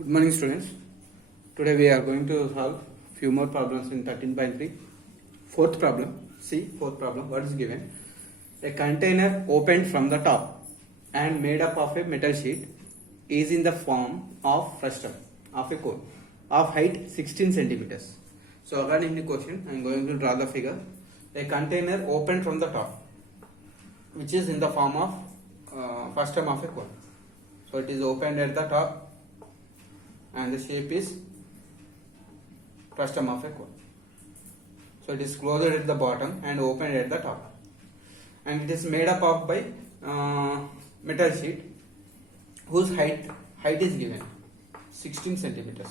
Good morning, students. Today we are going to solve few more problems in 13.3. Fourth problem. See, fourth problem. What is given? A container opened from the top and made up of a metal sheet is in the form of frustum of a cone of height 16 centimeters. So according to the question, I am going to draw the figure. A container opened from the top, which is in the form of frustum of a cone. So it is opened at the top and the shape is frustum of a cone. So it is closed at the bottom and opened at the top, and it is made up of by metal sheet whose height is given 16 centimeters.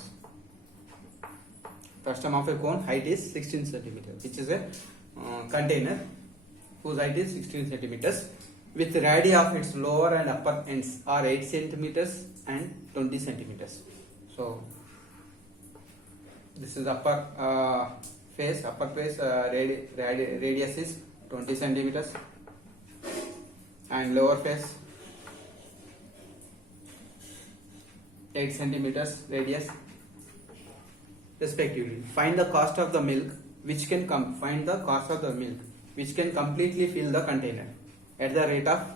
Frustum of a cone height is 16 centimeters, which is a container whose height is 16 centimeters with radii of its lower and upper ends are 8 centimeters and 20 centimeters. So this is upper face radius is 20 centimeters and lower face 8 centimeters radius respectively. Find the cost of the milk which can completely fill the container at the rate of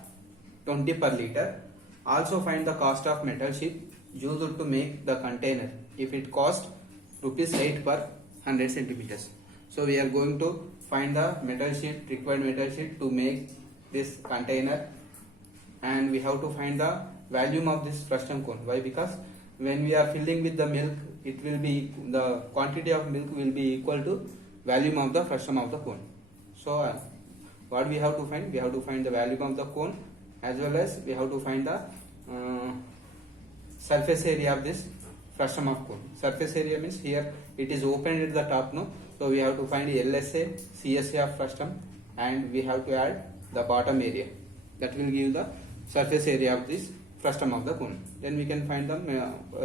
20 per liter. Also find the cost of metal sheet used to make the container if it cost rupees 8 per 100 centimeters. So we are going to find the required metal sheet to make this container, and we have to find the volume of this frustum cone. Why? Because when we are filling with the milk, the quantity of milk will be equal to volume of the frustum of the cone. So what we have to find? We have to find the volume of the cone, as well as we have to find the surface area of this frustum of cone. Surface area means here it is opened at the top, no? So we have to find LSA, CSA of frustum, and we have to add the bottom area. That will give the surface area of this frustum of the cone. Then we can find the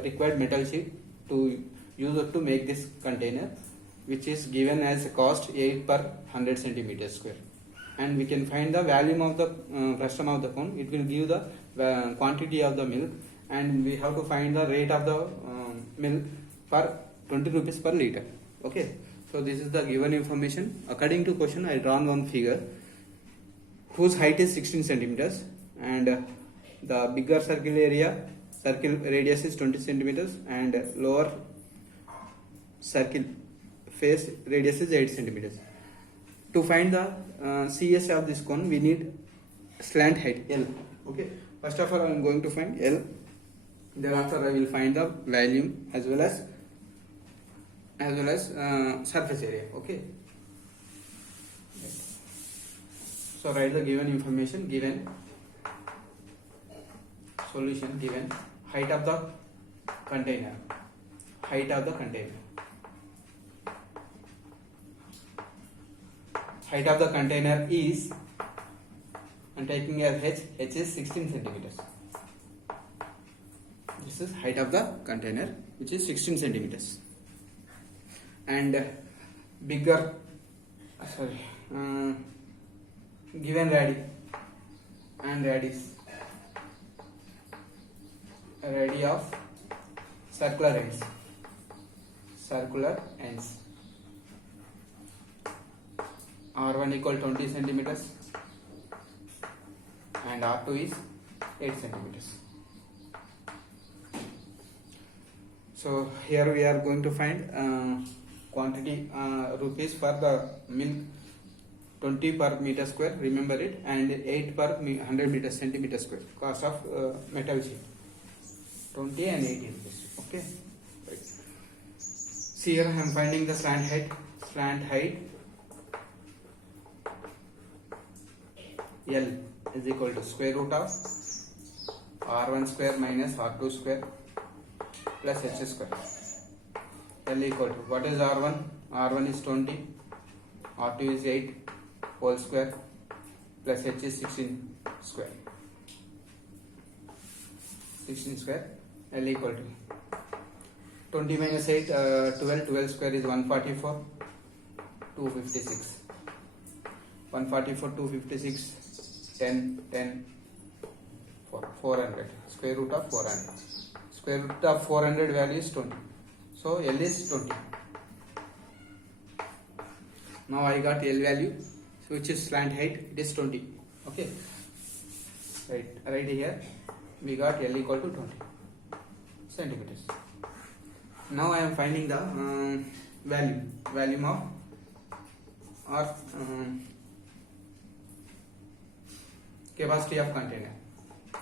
required metal sheet to use it to make this container, which is given as cost 8 per 100 centimeters square. And we can find the volume of the frustum of the cone. It will give the quantity of the milk, and we have to find the rate of the milk per 20 rupees per liter. Okay, so this is the given information. According to question, I drawn one figure whose height is 16 centimeters and the bigger circle radius is 20 centimeters and lower circle face radius is 8 centimeters. To find the CS of this cone, we need slant height L. Okay, first of all I am going to find L. Thereafter I will find the volume as well as surface area. Okay, so write the given information. Given solution, given height of the container. Height of the container is, I am taking as h is 16 centimeters. This is height of the container, which is 16 centimeters. And given radii and radii of circular ends. R1 equal 20 centimeters and R2 is 8 centimeters. So here we are going to find quantity rupees for the milk 20 per meter square, remember it, and 8 per 100 centimeter square. Cost of metal sheet 20 and 80 rupees. Okay, right. See here I am finding the slant height L is equal to square root of R1 square minus R2 square plus H square. L equal to, what is R1? R1 is 20, R2 is 8 whole square plus H is 16 square. 16 square. L equal to 20 minus 8, 12 square is 144, 256. 144, 256, 10, 400. Square root of 400. square root of 400 value is 20. So L is 20. Now I got L value, which is slant height, it is 20. Okay, right here we got L equal to 20 centimeters. Now I am finding the volume of or capacity of container.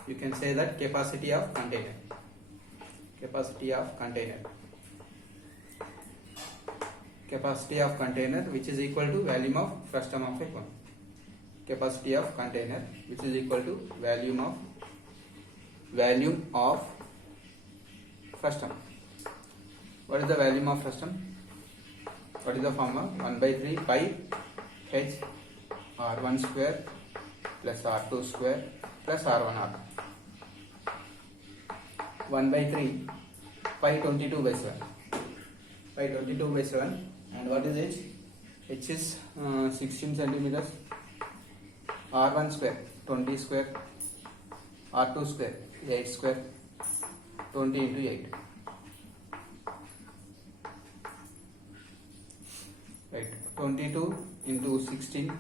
You can say that capacity of container. Capacity of container. Capacity of container, which is equal to volume of frustum of a cone. Capacity of container, which is equal to volume of frustum. What is the volume of frustum? What is the formula? 1 by 3 pi h r1 square plus r2 square plus r1 r. 1 by 3 pi 22 by 7. Pi 22 by 7. And what is h? H is 16 centimeters. R1 square 20 square. R2 square 8 square. 20 into 8. Right. 22 into 16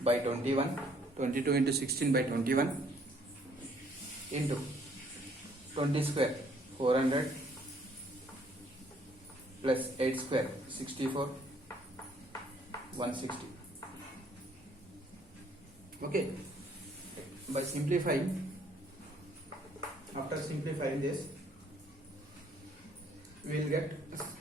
by 21. 22 into 16 by 21 into 20 square 400 plus 8 square 64 160. Okay, by simplifying, after simplifying this we will get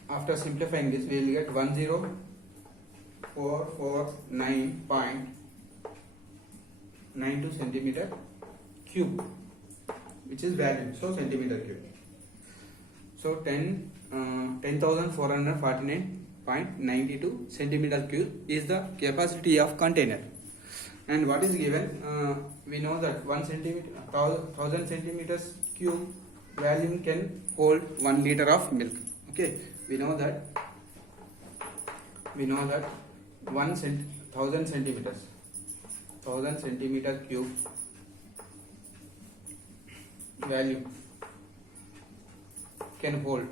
10,449.92 centimeter cube, which is value, so centimeter cube. So 10,449.92 centimeter cube is the capacity of container. And what is given? We know that 1000 centimeters cube volume can hold 1 liter of milk. Okay, we know that 1000 centimeter cube value can hold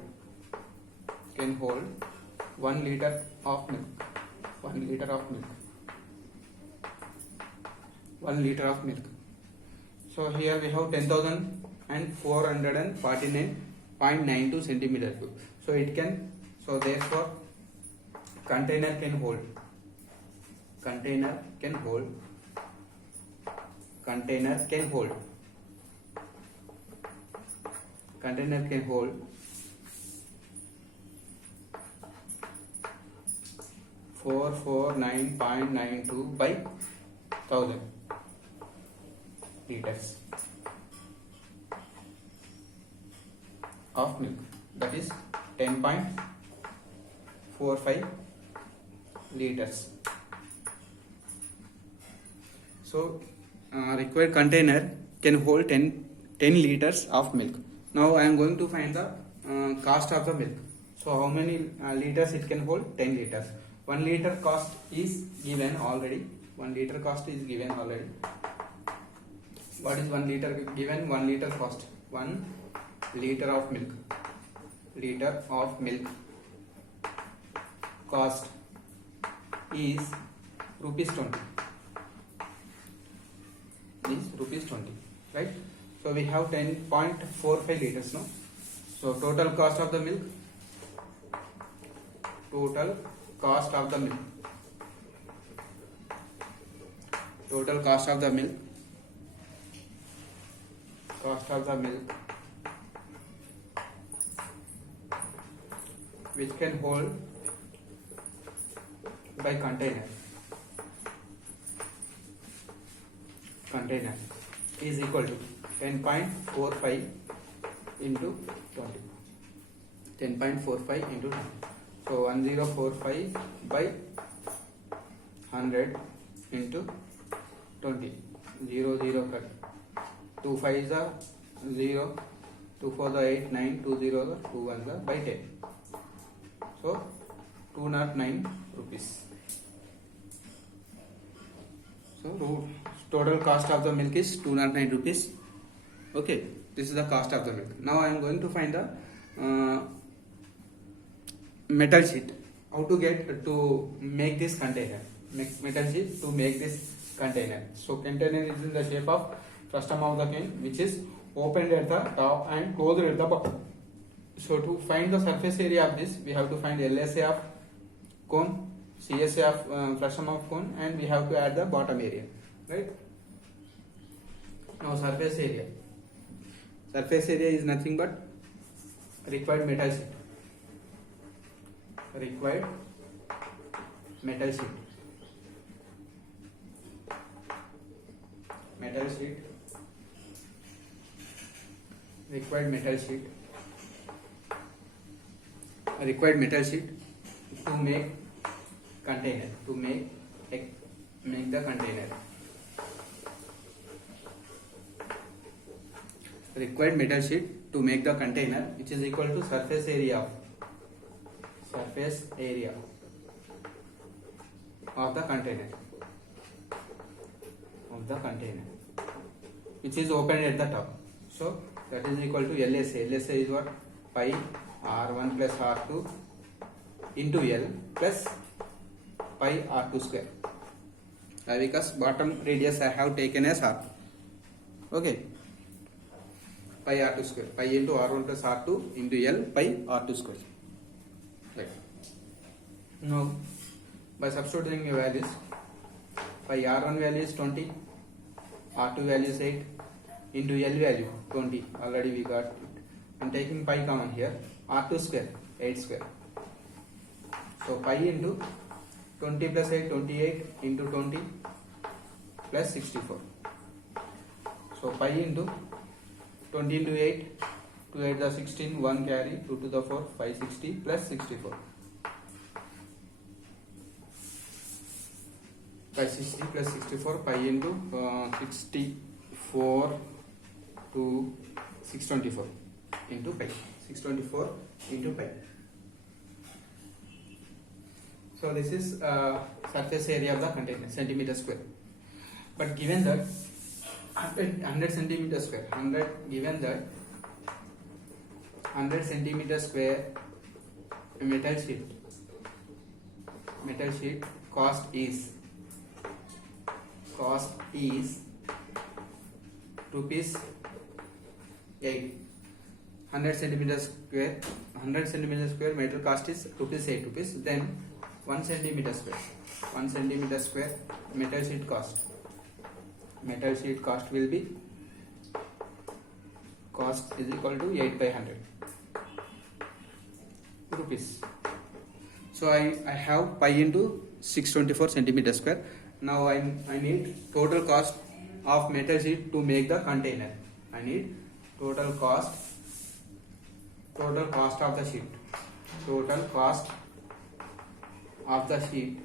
1 liter of milk. 1 liter of milk. 1 liter of milk. So here we have 10,449.92 centimeter cube. So it can. So therefore, container can hold 449.92 by 1000 liters of milk, that is 10.45 liters. So required container can hold 10 liters of milk. Now I am going to find the cost of the milk. So how many liters it can hold? 10 liters. 1 liter cost is given already. 1 liter cost is given already. What is 1 liter given? 1 liter cost. 1 liter of milk. Liter of milk cost is rupees 20. Is rupees 20, right? So we have 10.45 liters now. So total cost of the milk. Total cost of the milk. Total cost of the milk. Cost of the milk, which can hold by container is equal to 10.45 into 20. 10.45 into 20. So 1045 by 100 into 20. 0 0 cut. 2 5 is a 0, 2 4 the 8, 9, 2 0 the 2 1 the by 10. So 209 rupees. So total cost of the milk is 209 rupees. Okay. This is the cost of the milk. Now I am going to find the metal sheet. How to get to make this container? Metal sheet to make this container. So container is in the shape of frustum of the cane, which is opened at the top and closed at the bottom. So to find the surface area of this, we have to find LSA of cone, CSA of frustum of cone, and we have to add the bottom area, right? Now surface area. Surface area is nothing but required metal sheet. Required metal sheet. Metal sheet. Required metal sheet. Required metal sheet to make container. To make the container. Required metal sheet to make the container, which is equal to surface area of the container, which is open at the top. So that is equal to LSA. LSA is what? Pi R1 plus R2 into L plus pi R2 square. Because bottom radius I have taken as R. Okay. Pi R2 square. Pi into R1 plus R2 into L pi R2 square. Right. Now, by substituting the values, pi R1 value is 20, R2 value is 8, into L value 20. Already we got it. I am taking pi common here. R2 square, 8 square. So pi into 20 plus 8, 28 into 20 plus 64. So pi into 20 into 8, 2 8 is 16, 1 carry, 2 to the 4, 560 plus 64. 560 plus 64, pi into 64 to 624 into pi. 624 into pi. So this is surface area of the container, centimeter square. But given that 100 centimeter square, given that 100 centimeter square metal sheet cost is rupees 8. 100 centimeter square metal cost is rupees 8 rupees. Then 1 centimeter square metal sheet cost will be cost is equal to 8 by 100 rupees. So I have pi into 624 centimeter square. Now I need total cost of metal sheet to make the container. I need total cost of the sheet. Total cost of the sheet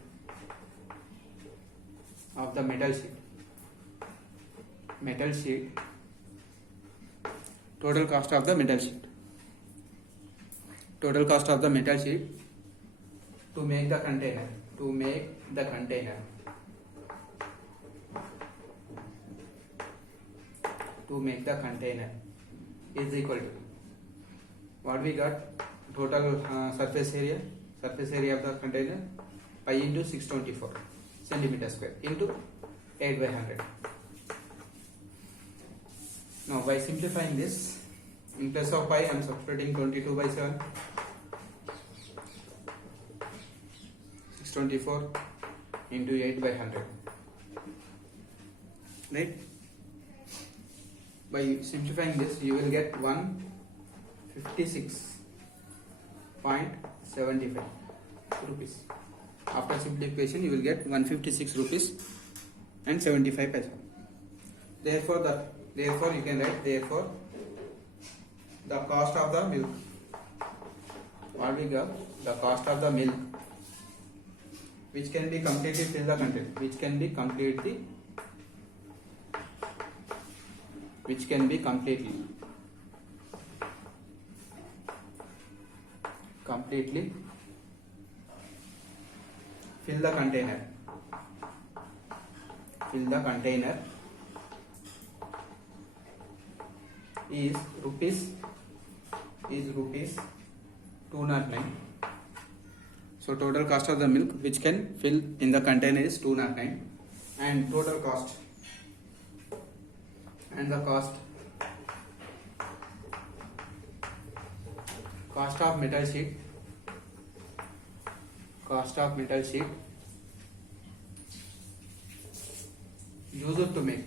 of the metal sheet. Total cost of the metal sheet. Total cost of the metal sheet to make the container. Is equal to what we got? Total surface area of the container, pi into 624 centimeter square into 8 by 100. Now by simplifying this, in place of pi I am substituting 22 by 7, 624 into 8 by 100, right? By simplifying this, you will get 156.75 rupees. After simplification, you will get 156 rupees and 75 paisa. Therefore you can write the cost of the milk. What we got? The cost of the milk, which can be completely fill the content, which can be completely fill the container is rupees 209. So total cost of the milk which can fill in the container is 209, and total cost and the cost of metal sheet used to make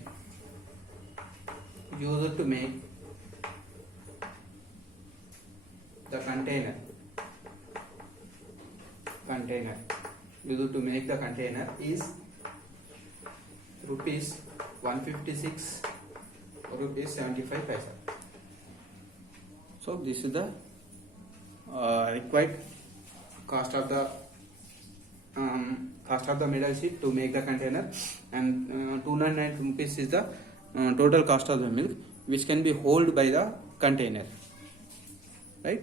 the container is rupees 156 rupees 75 paisa. So this is the required cost of the metal sheet to make the container, and 299 rupees is the total cost of the milk which can be held by the container, right?